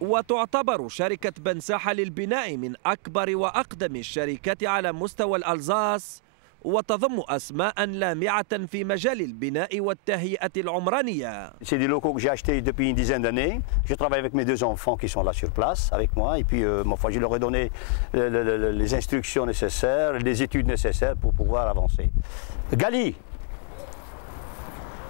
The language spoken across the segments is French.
وتعتبر شركة بنساحة للبناء من أكبر وأقدم الشركات على مستوى الألزاس، وتضم أسماء لامعة في مجال البناء والتهيئة العمرانية. C'est des locaux que j'ai achetés depuis une dizaine d'années. Je travaille avec mes deux enfants qui sont là sur place avec moi et puis je leur ai donné les instructions nécessaires, les études nécessaires pour pouvoir avancer. Gali,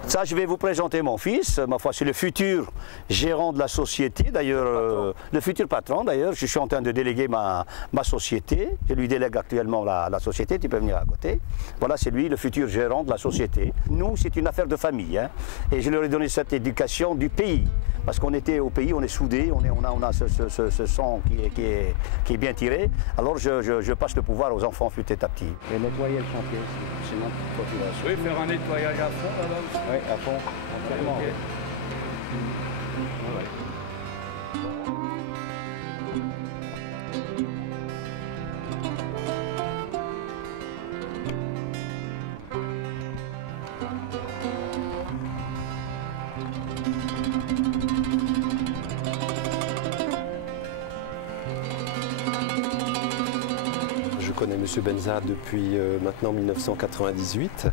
ça, je vais vous présenter mon fils. Ma foi, c'est le futur gérant de la société. D'ailleurs, le futur patron. D'ailleurs, je suis en train de déléguer ma société. Je lui délègue actuellement la société. Tu peux venir à côté. Voilà, c'est lui, le futur gérant de la société. Nous, c'est une affaire de famille. Hein, et je leur ai donné cette éducation du pays. Parce qu'on était au pays, on est soudés, on a ce sang qui est bien tiré. Alors, je passe le pouvoir aux enfants petit à petit. Et nettoyer le chantier, c'est notre population. Oui, faire un nettoyage à fond là-bas aussi. Oui, à fond, entièrement. Okay. Je connais M. Benza depuis maintenant 1998.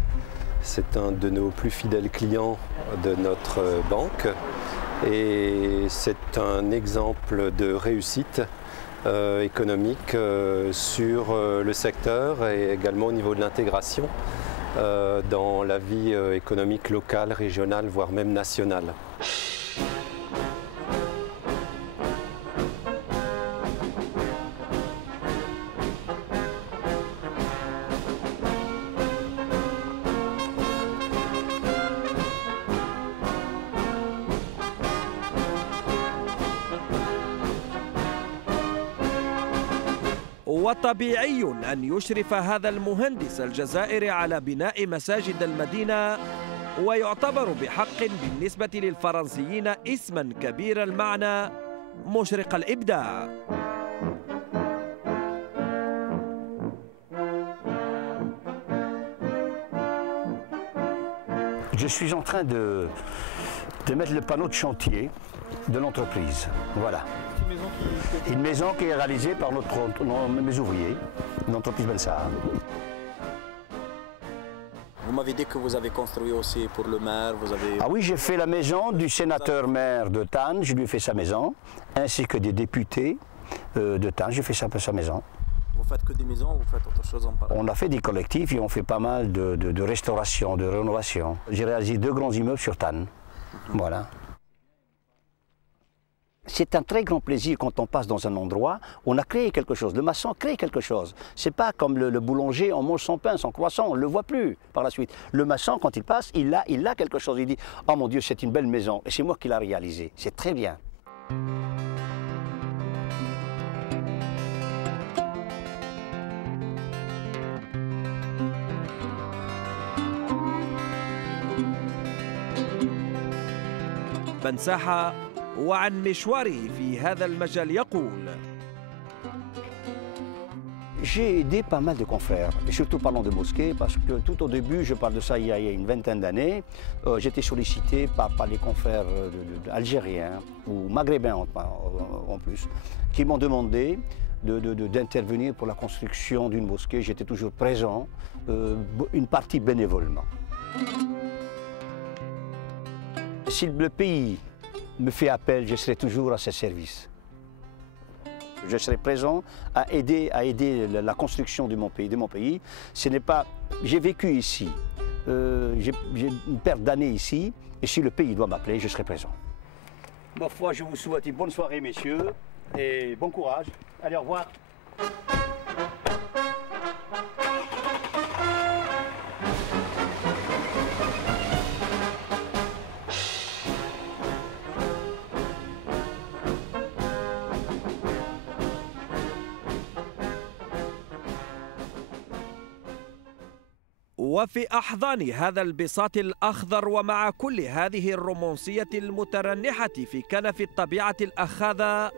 C'est un de nos plus fidèles clients de notre banque et c'est un exemple de réussite économique sur le secteur et également au niveau de l'intégration dans la vie économique locale, régionale, voire même nationale. وطبيعي أن يشرف هذا المهندس الجزائري على بناء مساجد المدينة، ويعتبر بحق بالنسبة للفرنسيين اسما كبير المعنى مشرق الإبداع. Je suis en train de mettre le panneau de chantier de l'entreprise. Voilà. Une maison qui est réalisée par mes ouvriers, l'entreprise Bensaha. Vous m'avez dit que vous avez construit aussi pour le maire, vous avez... Ah oui, j'ai fait la maison du sénateur-maire de Tannes, je lui ai fait sa maison, ainsi que des députés de Tannes, j'ai fait sa maison. Vous faites que des maisons ou vous faites autre chose en parallèle? On a fait des collectifs et on fait pas mal de restauration, de rénovation. J'ai réalisé 2 grands immeubles sur Tannes. Voilà. C'est un très grand plaisir quand on passe dans un endroit, on a créé quelque chose, le maçon crée quelque chose. C'est pas comme le boulanger, on mange son pain, son croissant, on ne le voit plus par la suite. Le maçon, quand il passe, il a quelque chose, il dit « Oh mon Dieu, c'est une belle maison, et c'est moi qui l'ai réalisée, c'est très bien ». بنساحة وعن مشواره في هذا المجال يقول: J'ai aidé pas mal de confrères, et surtout parlons de mosquées, parce que tout au début, je parle de ça il y a une vingtaine d'années, j'étais sollicité par les confrères algériens ou maghrébins en plus, qui m'ont demandé d'intervenir pour la construction d'une mosquée. J'étais toujours présent, une partie bénévolement. Si le pays me fait appel, je serai toujours à ses services. Je serai présent à aider la construction de mon pays. Ce n'est pas... J'ai vécu ici, j'ai une perte d'années ici, et si le pays doit m'appeler, je serai présent. Ma foi, je vous souhaite une bonne soirée, messieurs, et bon courage. Allez, au revoir. وفي أحضان هذا البساط الأخضر ومع كل هذه الرومانسية المترنحة في كنف الطبيعة الأخاذة،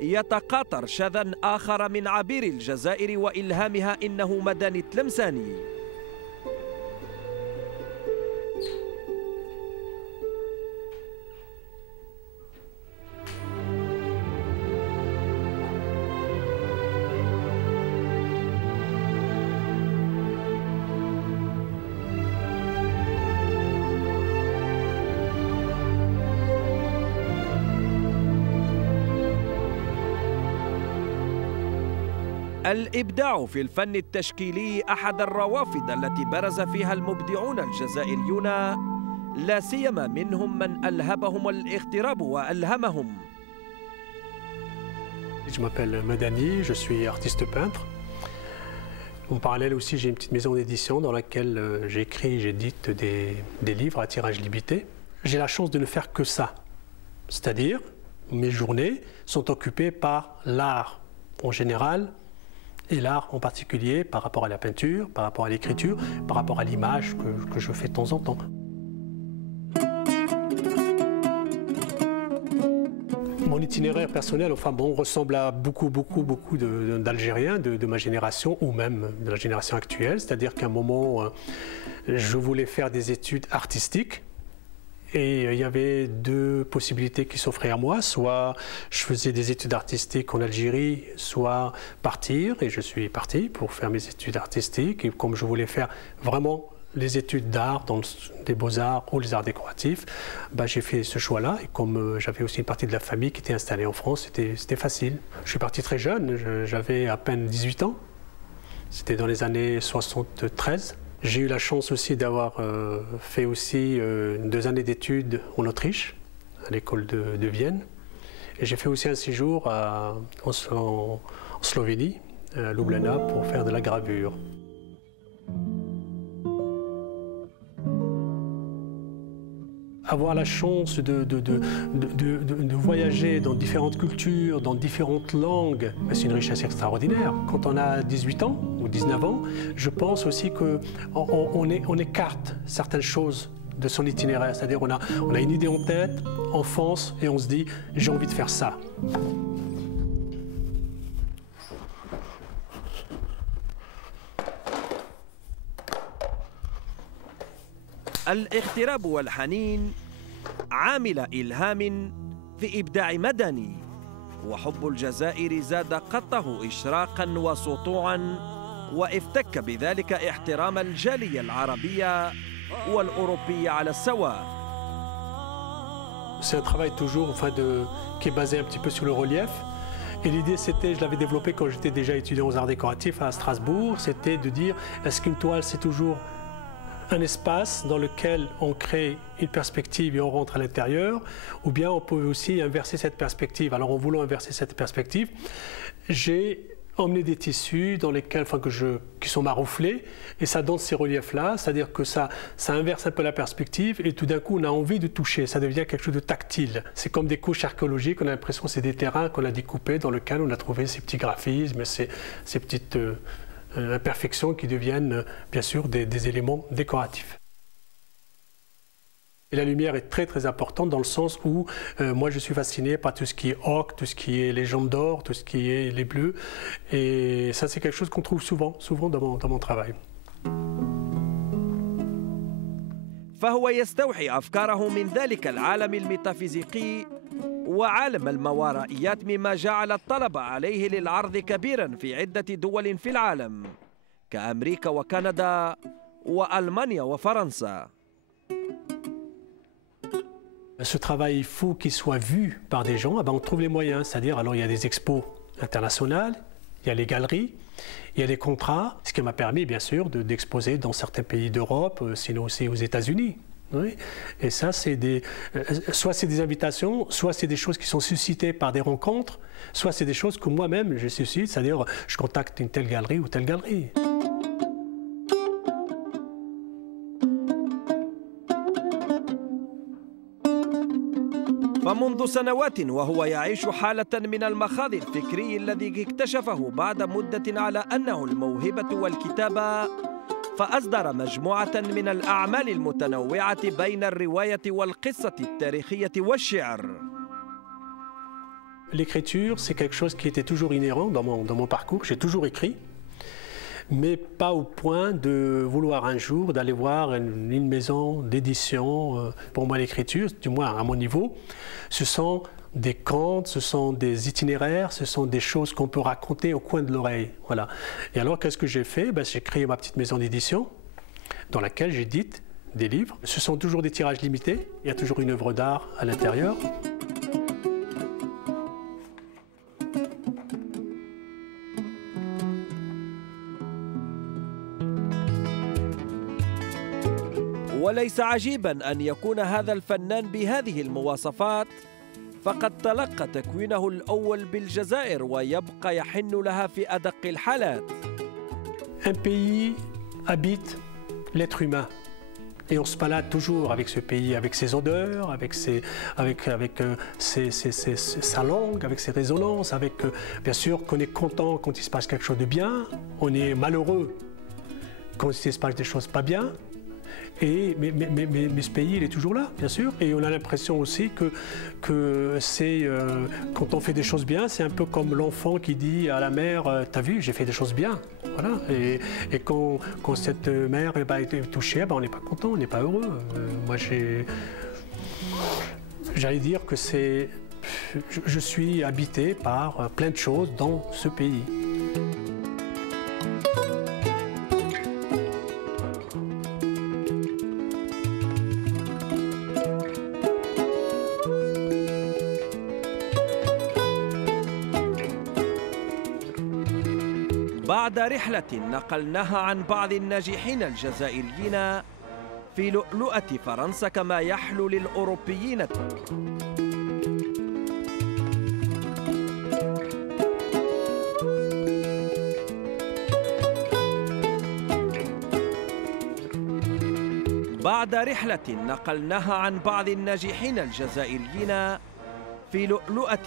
يتقاطر شذا آخر من عبير الجزائر وإلهامها إنه مداني تلمساني. الإبداع في الفن التشكيلي أحد الروافد التي برز فيها المبدعون الجزائريون، لا سيما منهم من ألهبهم الاغتراب وألهمهم. Je m'appelle Madani, je suis artiste peintre. En parallèle aussi, j'ai une petite maison d'édition dans laquelle j'écris, j'édite des livres à tirage limité. J'ai la chance de ne faire que ça. C'est-à-dire, mes journées sont occupées par l'art en général, et l'art en particulier par rapport à la peinture, par rapport à l'écriture, par rapport à l'image que je fais de temps en temps. Mon itinéraire personnel, enfin bon, ressemble à beaucoup d'Algériens de ma génération ou même de la génération actuelle. C'est-à-dire qu'à un moment, je voulais faire des études artistiques. Et il y avait deux possibilités qui s'offraient à moi, soit je faisais des études artistiques en Algérie, soit partir, et je suis parti pour faire mes études artistiques, et comme je voulais faire vraiment les études d'art, dans les beaux-arts ou les arts décoratifs, bah, j'ai fait ce choix-là, et comme j'avais aussi une partie de la famille qui était installée en France, c'était facile. Je suis parti très jeune, j'avais à peine 18 ans, c'était dans les années 73. J'ai eu la chance aussi d'avoir fait aussi 2 années d'études en Autriche, à l'école de Vienne. Et j'ai fait aussi un séjour en Slovénie, à Ljubljana, pour faire de la gravure. Avoir la chance de voyager dans différentes cultures, dans différentes langues, c'est une richesse extraordinaire. Quand on a 18 ans ou 19 ans, je pense aussi qu'on écarte certaines choses de son itinéraire. C'est-à-dire on a une idée en tête, enfance, et on se dit « j'ai envie de faire ça ». الاغتراب والحنين عامل إلهام في إبداع مدني، وحب الجزائر زاد قطه إشراقاً وسطوعاً، وافتك بذلك احترام الجالية العربية والأوروبية على السواء. C'est un travail toujours qui est basé un petit peu sur le relief. Et l'idée, c'était, je l'avais développé quand j'étais déjà étudiant aux arts décoratifs à Strasbourg, c'était de dire, est-ce qu'une toile, c'est toujours un espace dans lequel on crée une perspective et on rentre à l'intérieur, ou bien on peut aussi inverser cette perspective. Alors en voulant inverser cette perspective, j'ai emmené des tissus dans lesquels, qui sont marouflés, et ça donne ces reliefs-là, c'est-à-dire que ça inverse un peu la perspective, et tout d'un coup on a envie de toucher, ça devient quelque chose de tactile. C'est comme des couches archéologiques, on a l'impression que c'est des terrains qu'on a découpés, dans lesquels on a trouvé ces petits graphismes, ces petites imperfections qui deviennent bien sûr des éléments décoratifs. Et la lumière est très importante dans le sens où moi je suis fasciné par tout ce qui est ocre, tout ce qui est les jambes d'or, tout ce qui est les bleus, et ça c'est quelque chose qu'on trouve souvent dans mon travail. فهو يستوحي أفكاره من ذلك العالم الميتافيزيقي وعالم الماورائيات، مما جعل الطلب عليه للعرض كبيرا في عدة دول في العالم كأمريكا وكندا وألمانيا وفرنسا. Ce travail, il faut qu'il soit vu par des gens. On trouve les moyens, c'est-à-dire, alors il y a des expos internationales, il y a les galeries, il y a les contrats, ce qui m'a permis bien sûr d'exposer dans certains pays d'Europe, sinon aussi aux États-Unis. Oui. Et ça, soit c'est des invitations, soit c'est des choses qui sont suscitées par des rencontres, soit c'est des choses que moi-même je suscite, c'est-à-dire je contacte une telle galerie ou telle galerie. فمنذ سنوات وهو يعيش حالة من المخاض الفكري الذي اكتشفه بعد مدة على أنه الموهبة والكتابة، فأصدر مجموعة من الأعمال المتنوعة بين الرواية والقصة التاريخية والشعر. L'écriture, c'est quelque chose qui était toujours inhérent dans mon parcours. J'ai toujours écrit, mais pas au point de vouloir un jour d'aller voir une maison d'édition. Pour moi, l'écriture, du moins à mon niveau, ce sont des contes, ce sont des itinéraires, ce sont des choses qu'on peut raconter au coin de l'oreille. Voilà. Et alors, qu'est-ce que j'ai fait? J'ai créé ma petite maison d'édition dans laquelle j'édite des livres. Ce sont toujours des tirages limités. Il y a toujours une œuvre d'art à l'intérieur. وليس عجيبا أن يكون هذا الفنان بهذه المواصفات، فقد تلقى تكوينه الأول بالجزائر ويبقى يحن لها في أدق الحالات. Un pays habite l'être humain. Et on se balade toujours avec ce pays, avec ses odeurs, avec sa langue, avec ses résonances, bien sûr qu'on est content quand il se passe quelque chose de bien, on est malheureux quand il se passe des choses pas bien. Mais ce pays, il est toujours là, bien sûr. Et on a l'impression aussi que c'est, quand on fait des choses bien, c'est un peu comme l'enfant qui dit à la mère « T'as vu, j'ai fait des choses bien ». Voilà. Et quand cette mère est touchée, on n'est pas content, on n'est pas heureux. Moi, j'allais dire que je suis habité par plein de choses dans ce pays. بعد رحلة نقلناها عن بعض الناجحين الجزائريين في لؤلؤة فرنسا كما يحلو للأوروبيين، بعد رحلة نقلناها عن بعض الناجحين الجزائريين في لؤلؤة